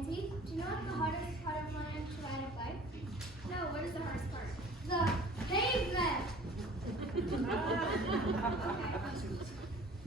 Auntie, do you know what the hardest part of learning to ride a bike? No, what is the hardest part? The pavement!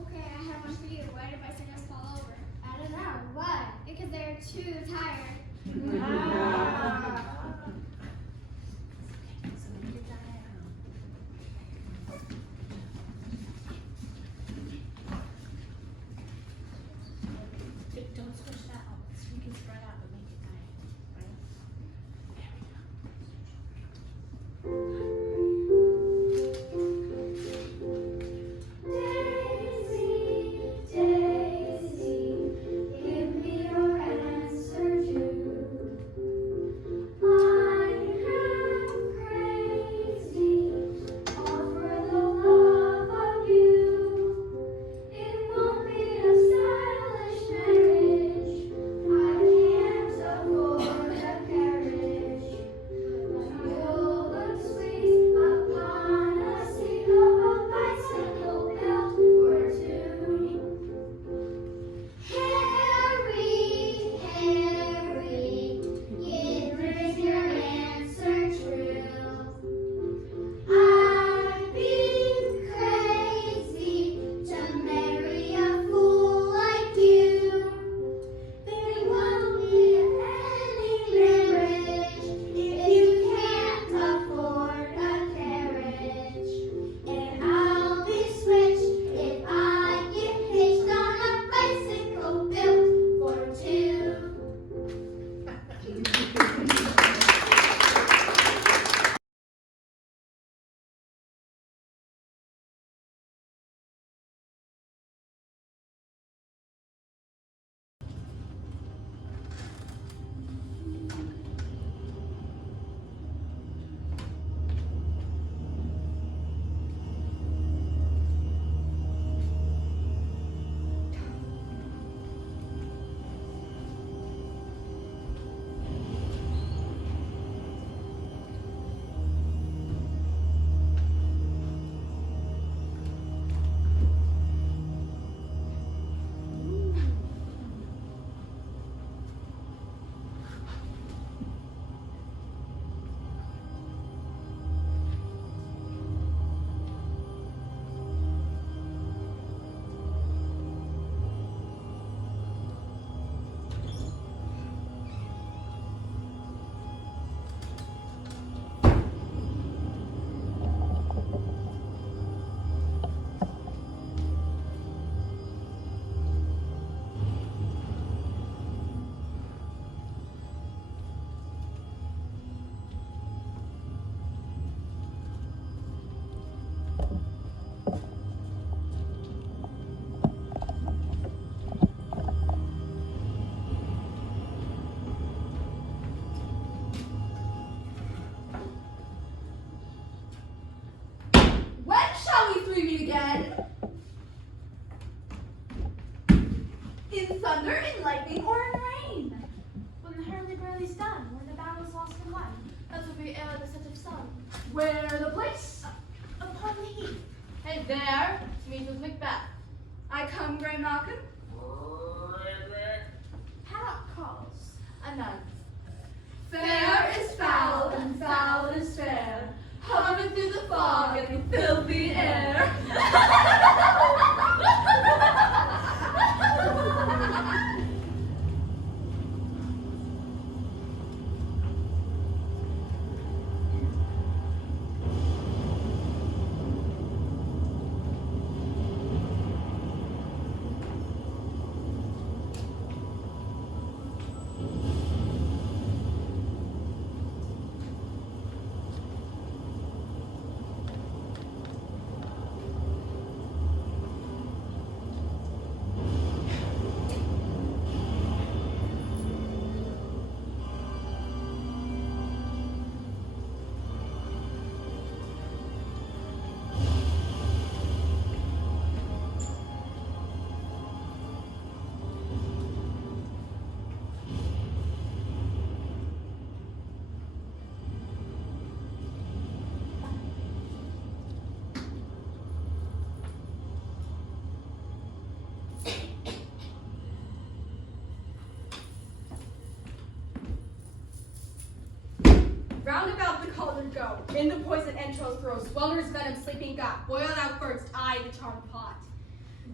Okay, I have one for you. Why do bicycles fall over? I don't know. Why? Because they're too tired. Don't switch that out. So you can spread out and make it diet, right? Daisy, Daisy, give me your answer too. I am crazy, all for the love of you. It won't be a stylish marriage. I can't afford a carriage, but you'll look sweet upon a seat of a bicycle built for two. Harry, Harry, is your answer true? I'd be crazy to marry a fool like you. There won't be any marriage if you can't afford a carriage. And I'll be switched if I get hitched on a bicycle built for two. When shall we three meet again? In thunder, in lightning, or in rain? When the hurly-burly's done, when the battle's lost and won, that's what we ere the set of sun. Where the place? Upon the heath. Hey there, to meet with Macbeth. I come, Grey Malkin. Paddock calls. A nun. Fair is foul, and foul is fair, humming through the fog and the filthy air. Round about the cauldron go. In the poison entrails throw. Swelter's venom sleeping got. Boil out first, I the charmed pot.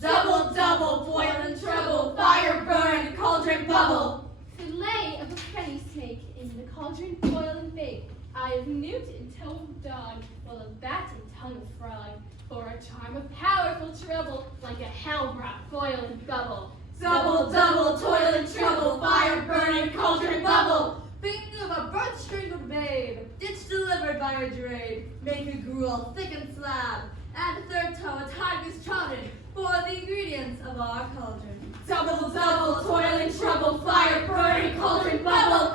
Double, double, boil and trouble. Fire burn, cauldron bubble. Fillet of a penny snake in the cauldron boil and bake. Eye of newt and toe of dog, full of bat and tongue of frog. For a charm of powerful trouble, like a hell rock boil and bubble. Double, double, toil and trouble. Fire burning, cauldron bubble. Think of a birth strangled babe, Ditch delivered by a drain. Make a gruel, thicken slab. Add a third toe, a tiger's trodden. For the ingredients of our cauldron. Double, double, toil and trouble. Fire burning, cauldron bubble.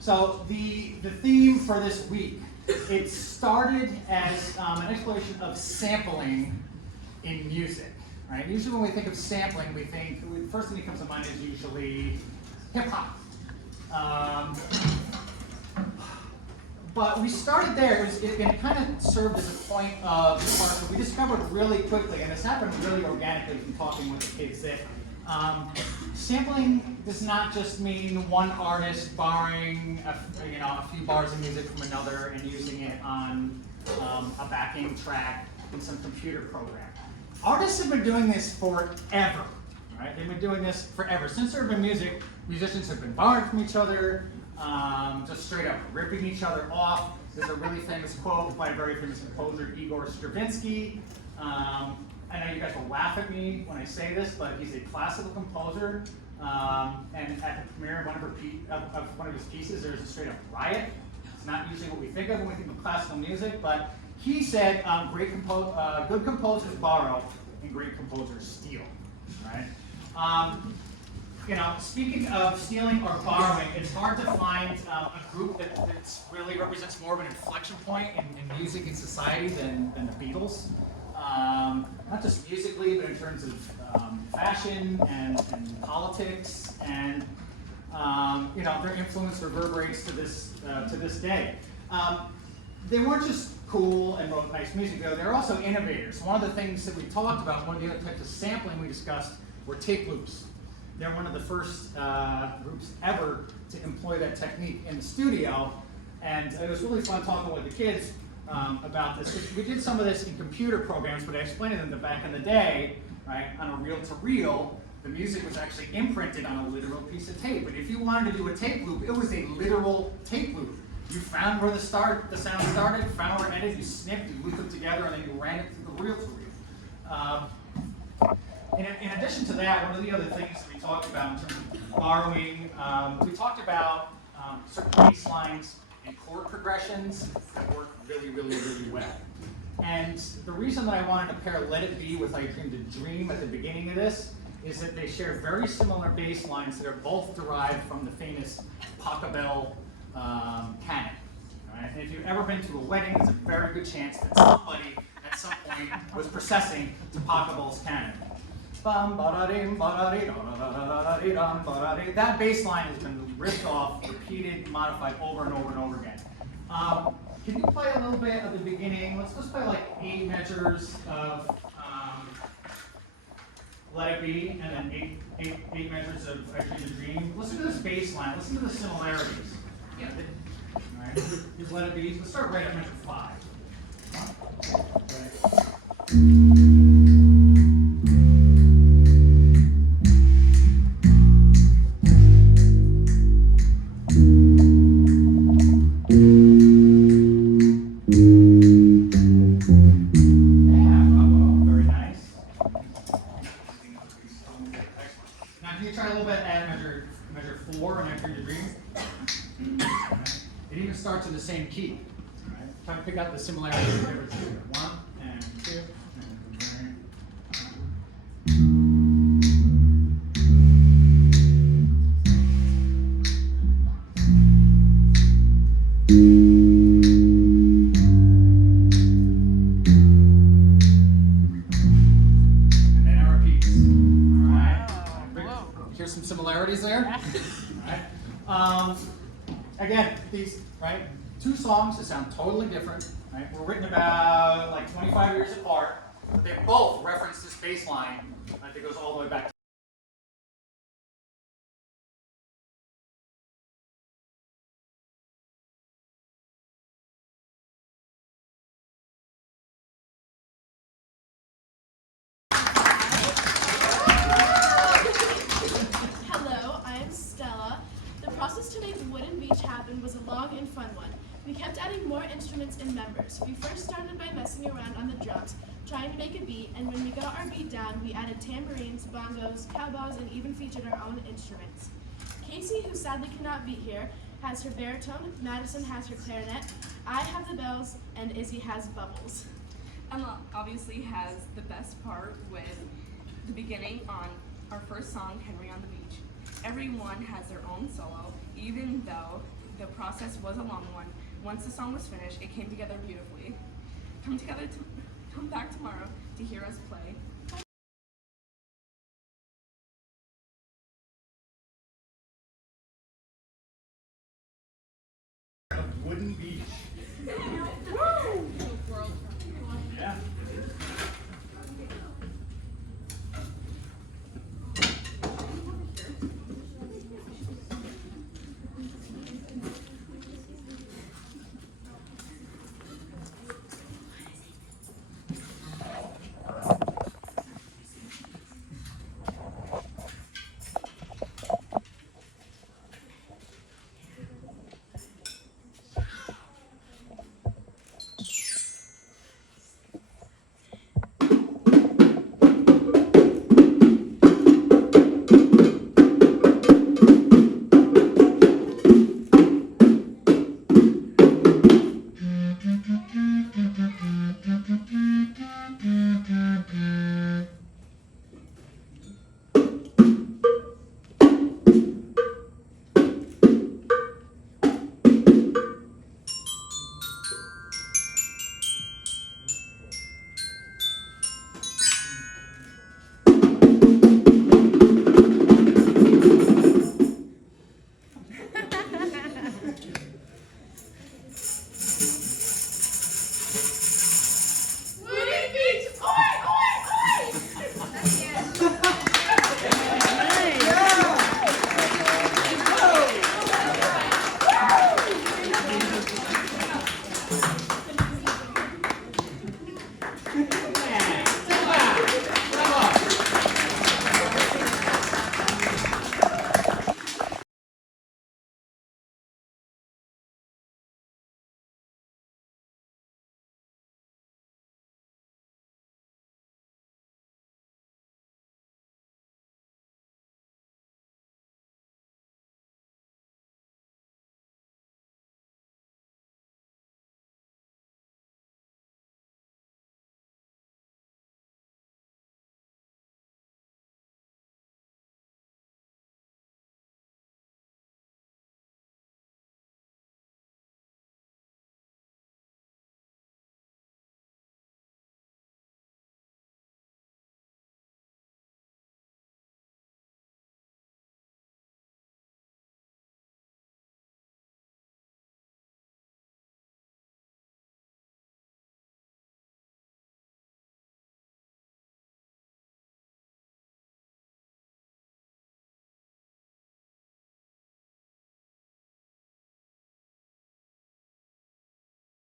So the theme for this week, it started as an exploration of sampling in music, right? Usually when we think of sampling, we think, the first thing that comes to mind is usually hip hop. But we started there, and it kind of served as a point of departure. We discovered really quickly, and this happened really organically from talking with the kids, that sampling does not just mean one artist borrowing a few bars of music from another and using it on a backing track in some computer program. Artists have been doing this forever, right? They've been doing this forever. Since there have been music, musicians have been borrowing from each other, just straight up ripping each other off. There's a really famous quote by a very famous composer, Igor Stravinsky. I know you guys will laugh at me when I say this, but he's a classical composer, and at the premiere of one of his pieces, there's a straight up riot. It's not usually what we think of when we think of classical music, but he said, good composers borrow and great composers steal, right? Speaking of stealing or borrowing, it's hard to find a group that really represents more of an inflection point in music and society than the Beatles. Not just musically, but in terms of fashion and politics, and their influence reverberates to this day. They weren't just cool and wrote nice music, though. They're also innovators. One of the things that we talked about, one of the other types of sampling we discussed, were tape loops. They're one of the first groups ever to employ that technique in the studio, and it was really fun talking with the kids about this. We did some of this in computer programs, but I explained to them that back in the day, right, on a reel-to-reel, the music was actually imprinted on a literal piece of tape. And if you wanted to do a tape loop, it was a literal tape loop. You found where the sound started, found where it ended, you snipped, you looped them together, and then you ran it through the reel-to-reel. In addition to that, one of the other things that we talked about in terms of borrowing, we talked about certain bass lines and chord progressions that work really, really, really well. And the reason that I wanted to pair Let It Be with I Dreamed a Dream at the beginning of this is that they share very similar bass lines that are both derived from the famous Pachelbel canon. Right? And if you've ever been to a wedding, there's a very good chance that somebody at some point was processing to Pachelbel's canon. That bass line has been ripped off, repeated, modified over and over and over again. Can you play a little bit of the beginning? Let's just play like 8 measures of Let It Be, and then eight measures of I Dreamed a Dream. Listen to this bass line. Listen to the similarities. Yeah. All right. Here's Let It Be. Let's start right at measure 5. Right. Starts in the same key. Right? Try to pick out the similarities and differences here. 1 and 2 and 3. there's some similarities there. Right? Again, these, right, two songs that sound totally different, right, were written about like 25 years apart, but they both reference this bass line that goes all the way back. Hello, I am Stella. The process to make Wooden Beach happen was a long and fun one. We kept adding more instruments and members. We first started by messing around on the drums, trying to make a beat, and when we got our beat down, we added tambourines, bongos, cowbells, and even featured our own instruments. Casey, who sadly cannot be here, has her baritone, Madison has her clarinet, I have the bells, and Izzy has bubbles. Emma obviously has the best part with the beginning on our first song, Henry on the Beach. Everyone has their own solo, even though the process was a long one. Once the song was finished, it came together beautifully. Come back tomorrow to hear us play